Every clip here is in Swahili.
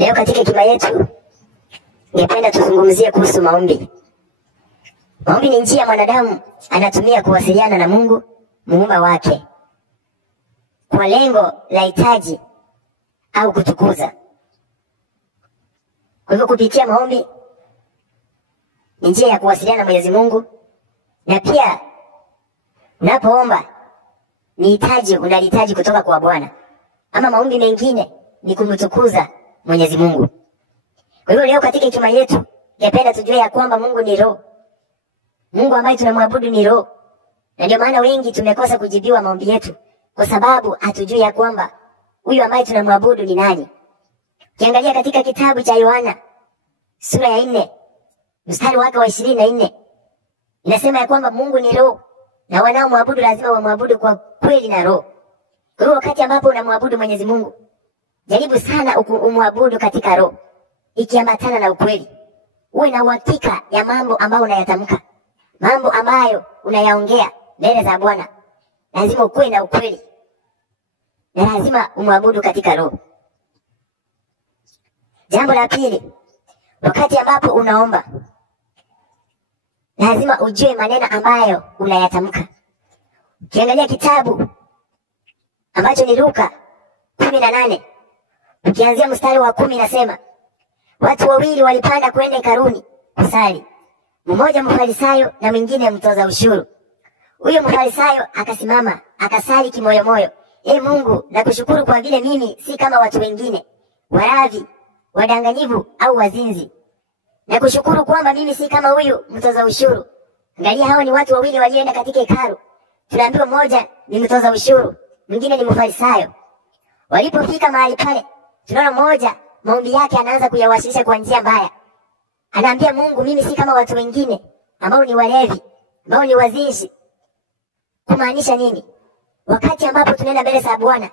Leo katika hekima yetu ningependa tuzungumzie kuhusu maombi. Maombi ni njia mwanadamu anatumia kuwasiliana na Mungu, muumba wake, kwa lengo la hitaji au kutukuza. Kwa hivyo kupitia maombi ni njia ya kuwasiliana na Mwenyezi Mungu, na pia unapoomba ni hitaji unalihitaji kutoka kwa Bwana. Ama maombi mengine ni kumtukuza Mwenyezi Mungu. Kwa hivyo leo katika hekima yetu ningependa tujue ya kwamba Mungu ni roho. Mungu ambaye tunamwabudu ni roho. Na ndio maana wengi tumekosa kujibiwa maombi yetu kwa sababu hatujui ya kwamba huyu ambaye tunamwabudu ni nani. Ukiangalia katika kitabu cha Yohana sura ya 4 mstari wake wa 24 inasema ya kwamba Mungu ni roho na wanaomwabudu lazima wamwabudu kwa kweli na roho. Kwa hiyo wakati ambapo unamwabudu Mwenyezi Mungu, jaribu sana umwabudu katika roho ikiambatana na ukweli. Uwe na uhakika ya mambo ambayo unayatamka, mambo ambayo unayaongea mbele za Bwana. Lazima ukuwe na ukweli na lazima umwabudu katika roho. Jambo la pili, wakati ambapo unaomba lazima ujue maneno ambayo unayatamka. Ukiangalia kitabu ambacho ni Luka 18 ukianzia mstari wa 10 nasema, watu wawili walipanda kwenda hekaluni kusali, mmoja mfarisayo na mwingine mtoza ushuru. Huyo mfarisayo akasimama akasali kimoyomoyo, Mungu, nakushukuru kwa vile mimi si kama watu wengine, waravi, wadanganyifu au wazinzi. Nakushukuru kwamba mimi si kama huyu mtoza ushuru. Angalia, hao ni watu wawili walioenda katika hekalu. Tunaambiwa mmoja ni mtoza ushuru, mwingine ni mfarisayo. Walipofika mahali pale, tunaona mmoja maombi yake anaanza kuyawasilisha kwa njia mbaya. Anaambia Mungu, mimi si kama watu wengine ambao ni walevi, ambao ni wazinzi. Kumaanisha nini? Wakati ambapo tunaenda mbele za Bwana,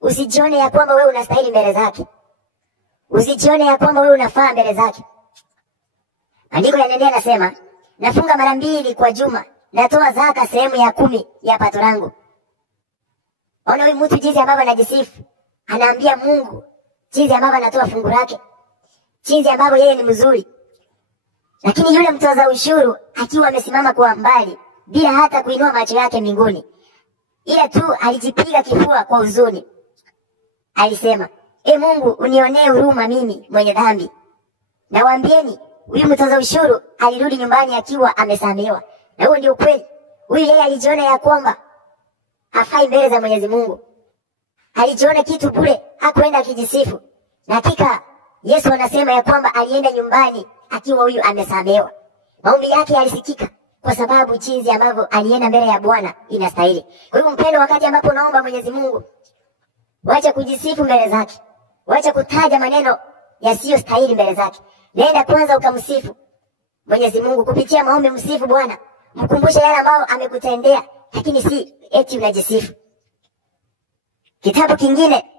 usijione ya kwamba wewe unastahili mbele zake. Usijione ya kwamba wewe unafaa mbele zake. Andiko yanaendelea nasema, nafunga mara 2 kwa juma, natoa zaka sehemu ya 10 ya pato langu. Ona huyu mtu jinsi ambavyo anajisifu. Anaambia Mungu jinsi ambavyo anatoa fungu lake, jinsi ambavyo yeye ni mzuri. Lakini yule mtoza ushuru akiwa amesimama kwa mbali bila hata kuinua macho yake mbinguni, ila tu alijipiga kifua kwa huzuni. Alisema, Mungu, unionee huruma mimi mwenye dhambi. Na waambieni, huyu mtoza ushuru alirudi nyumbani akiwa amesamehewa. Na huo ndio ukweli. Huyu yeye alijiona ya kwamba hafai mbele za Mwenyezi Mungu. Alijiona kitu bure, hakuenda akijisifu. Na hakika Yesu anasema ya kwamba alienda nyumbani akiwa huyu amesamehewa. Maombi yake yalisikika kwa sababu jinsi ambavyo alienda mbele ya Bwana inastahili. Kwa hiyo mpendo, wakati ambapo unaomba Mwenyezi Mungu, wacha kujisifu mbele zake. Wacha kutaja maneno yasiyostahili mbele zake. Nenda kwanza ukamsifu Mwenyezi Mungu kupitia maombi. Msifu Bwana, mkumbushe yale ambayo amekutendea, lakini si eti unajisifu. Kitabu kingine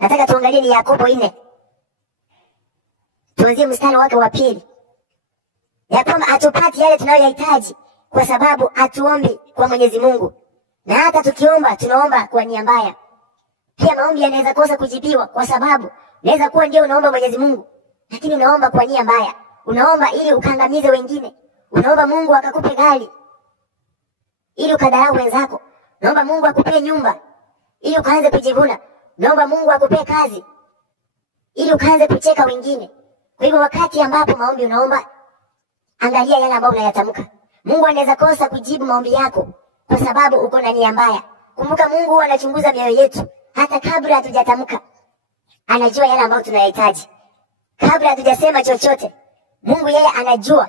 nataka tuangalie ni Yakobo 4. Tuanzie mstari wake wa 2. Ya kwamba atupati yale tunayohitaji kwa sababu atuombi kwa Mwenyezi Mungu. Na hata tukiomba tunaomba kwa nia mbaya. Pia maombi yanaweza kosa kujibiwa kwa sababu unaweza kuwa ndio unaomba Mwenyezi Mungu, lakini unaomba kwa nia mbaya. Unaomba ili ukangamize wengine. Unaomba Mungu akakupe gari ili ukadharau wenzako. Unaomba Mungu akupe nyumba ili ukaanze kujivuna. Unaomba Mungu akupe kazi ili ukaanze kucheka wengine. Kwa hivyo wakati ambapo maombi unaomba, angalia yale ambayo unayatamka. Mungu anaweza kosa kujibu maombi yako kwa sababu uko na nia mbaya. Kumbuka Mungu anachunguza mioyo yetu hata kabla hatujatamka. Anajua yale ambayo tunayahitaji. Kabla hatujasema chochote, Mungu yeye anajua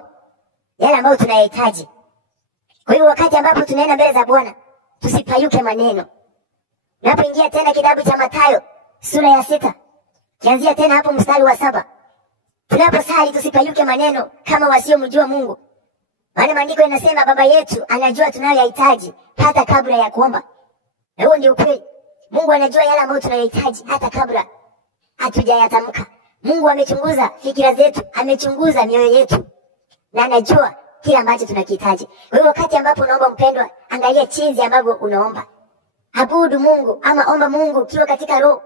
yale ambayo tunayahitaji. Kwa hiyo wakati ambapo tunaenda mbele za Bwana, tusipayuke maneno. Unapoingia tena kitabu cha Mathayo sura ya 6, kianzia tena hapo mstari wa 7. Tunaposali tusipayuke maneno kama wasiomjua Mungu. Maana maandiko yanasema Baba yetu anajua tunayohitaji hata kabla ya kuomba. Na huo ndio ukweli. Mungu anajua yale ambayo tunayohitaji hata kabla hatujayatamka. Mungu amechunguza fikira zetu, amechunguza mioyo yetu, na anajua kila ambacho tunakihitaji. Kwa hiyo wakati ambapo unaomba mpendwa, angalia jinsi ambavyo unaomba. Abudu Mungu ama omba Mungu ukiwa katika roho.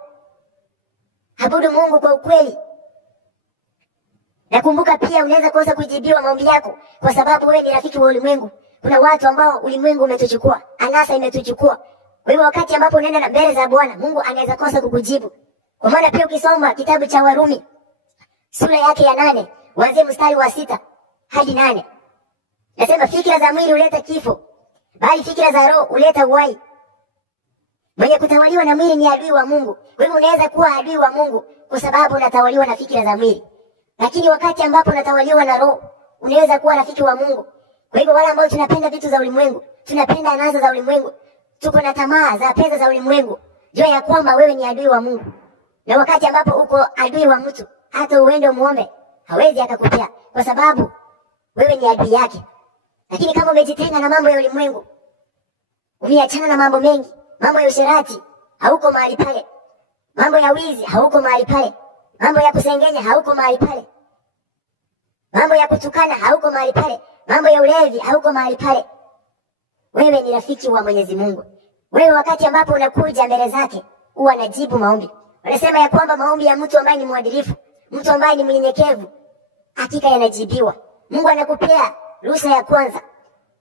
Abudu Mungu kwa ukweli. Nakumbuka pia unaweza kosa kujibiwa maombi yako kwa sababu wewe ni rafiki wa ulimwengu. Kuna watu ambao ulimwengu umetuchukua, anasa imetuchukua. Kwa hivyo wakati ambapo unaenda mbele za Bwana, Mungu anaweza kosa kukujibu. Kwa maana pia ukisoma kitabu cha Warumi sura yake ya 8, kuanzia mstari wa 6 hadi 8. Nasema fikra za mwili huleta kifo, bali fikra za roho huleta uhai. Mwenye kutawaliwa na mwili ni adui wa Mungu. Kwa hivyo unaweza kuwa adui wa Mungu kwa sababu unatawaliwa na fikra za mwili. Lakini wakati ambapo unatawaliwa na roho, unaweza kuwa rafiki wa Mungu. Kwa hivyo wale ambao tunapenda vitu za ulimwengu, tunapenda anasa za ulimwengu, tuko na tamaa za pesa za ulimwengu, jua ya kwamba wewe ni adui wa Mungu. Na wakati ambapo uko adui wa mtu, hata uende muombe, hawezi akakupea kwa sababu wewe ni adui yake. Lakini kama umejitenga na mambo ya ulimwengu, umeachana na mambo mengi, mambo ya usherati, hauko mahali pale. Mambo ya wizi, hauko mahali pale. Mambo ya kusengenya, hauko mahali pale. Mambo ya kutukana, hauko mahali pale. Mambo ya ulevi, hauko mahali pale. Wewe ni rafiki wa Mwenyezi Mungu. Wewe wakati ambapo unakuja mbele zake, huwa anajibu maombi. Wanasema ya kwamba maombi ya mtu ambaye ni mwadilifu, mtu ambaye ni mnyenyekevu, hakika yanajibiwa. Mungu anakupea ruhusa ya kwanza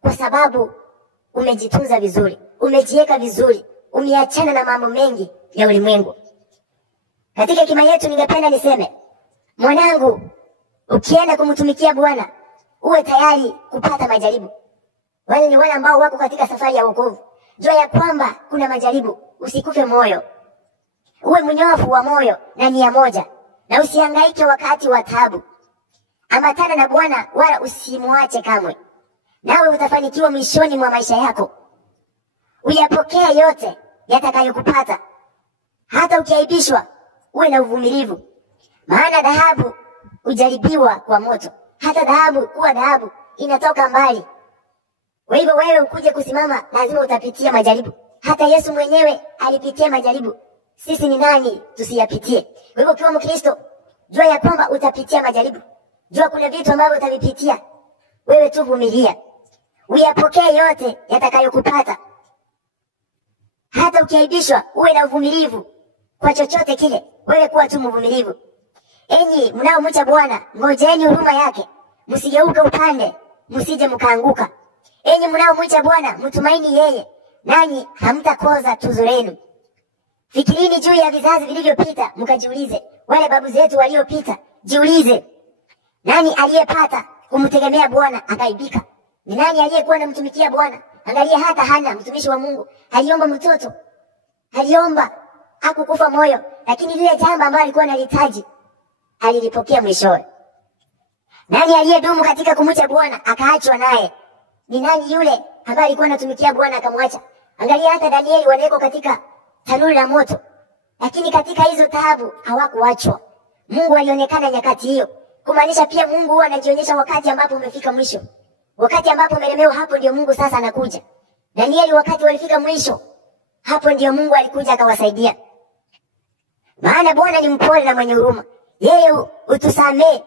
kwa sababu umejitunza vizuri, umejiweka vizuri, umeachana na mambo mengi ya ulimwengu. Katika hekima yetu ningependa niseme, mwanangu, ukienda kumtumikia Bwana, uwe tayari kupata majaribu. Wale ni wale ambao wako katika safari ya wokovu. Jua ya kwamba kuna majaribu, usikufe moyo. Uwe mnyofu wa moyo na nia moja, na usihangaike wakati wa taabu. Ambatana na Bwana wala usimuache kamwe. Nawe utafanikiwa mwishoni mwa maisha yako. Uyapokea yote yatakayokupata. Hata ukiaibishwa, uwe na uvumilivu. Maana dhahabu hujaribiwa kwa moto. Hata dhahabu kuwa dhahabu inatoka mbali. Kwa hivyo wewe ukuje kusimama, lazima utapitia majaribu. Hata Yesu mwenyewe alipitia majaribu. Sisi ni nani tusiyapitie? Kwa hivyo ukiwa Mkristo, jua ya kwamba utapitia majaribu. Jua kuna vitu ambavyo utavipitia. Wewe tu vumilia. Uyapokee yote yatakayokupata. Hata ukiaibishwa, uwe na uvumilivu kwa chochote kile. Wewe kuwa tu mvumilivu. Enyi mnaomcha Bwana, ngojeni huruma yake. Msigeuke upande, msije mkaanguka. Enyi mnaomcha Bwana, mtumaini yeye, nanyi hamtakosa tuzo lenu. Fikirini juu ya vizazi vilivyopita, mkajiulize. Wale babu zetu waliopita, jiulize. Nani aliyepata kumtegemea Bwana akaibika? Ni nani aliyekuwa anamtumikia Bwana? Angalia hata Hana, mtumishi wa Mungu, aliomba mtoto. Aliomba, hakukufa moyo, lakini lile jambo ambalo alikuwa analihitaji alilipokea mwishowe. Nani aliyedumu katika kumcha Bwana akaachwa naye? Ni nani yule ambaye alikuwa anatumikia Bwana akamwacha? Angalia hata Danieli wanawekwa katika tanuru la moto, lakini katika hizo taabu hawakuachwa. Mungu alionekana nyakati hiyo. Kumaanisha pia Mungu huwa anajionyesha wakati ambapo umefika mwisho. Wakati ambapo umelemewa, hapo ndio Mungu sasa anakuja. Danieli wakati walifika mwisho, hapo ndio Mungu alikuja akawasaidia. Maana Bwana ni mpole na mwenye huruma. Yeye utusamee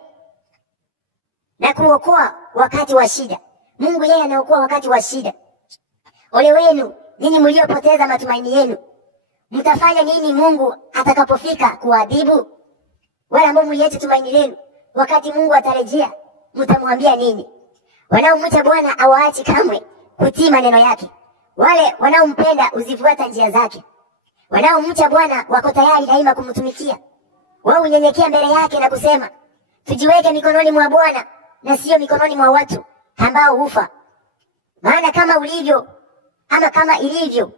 na kuokoa wakati wa shida. Mungu yeye anaokoa wakati wa shida. Ole wenu ninyi mliopoteza matumaini yenu. Mtafanya nini Mungu atakapofika kuadhibu? Wale ambao mliacha tumaini lenu, wakati Mungu atarejea, mtamwambia nini? Wanaomcha Bwana hawaachi kamwe kutii maneno yake. Wale wanaompenda uzifuata njia zake. Wanaomcha Bwana wako tayari daima kumtumikia. Wao unyenyekea mbele yake na kusema, tujiweke mikononi mwa Bwana na sio mikononi mwa watu ambao hufa. Maana kama ulivyo ama kama ilivyo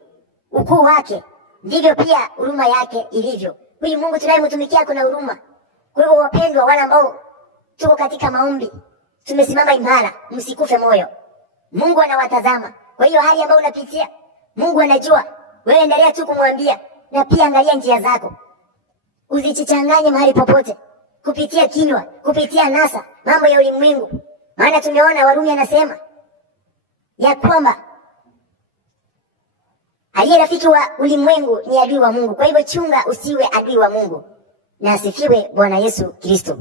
ukuu wake, ndivyo pia huruma yake ilivyo. Huyu Mungu tunayemtumikia kuna huruma. Kwa hivyo wapendwa, wale ambao tuko katika maombi, tumesimama imara, msikufe moyo. Mungu anawatazama. Kwa hiyo hali ambayo unapitia, Mungu anajua. Wewe endelea tu kumwambia, na pia angalia njia zako. Usijichanganye mahali popote. Kupitia kinywa, kupitia nasa, mambo ya ulimwengu. Maana tumeona Warumi anasema ya kwamba aliye rafiki wa ulimwengu ni adui wa Mungu. Kwa hivyo chunga usiwe adui wa Mungu. Na asifiwe Bwana Yesu Kristo.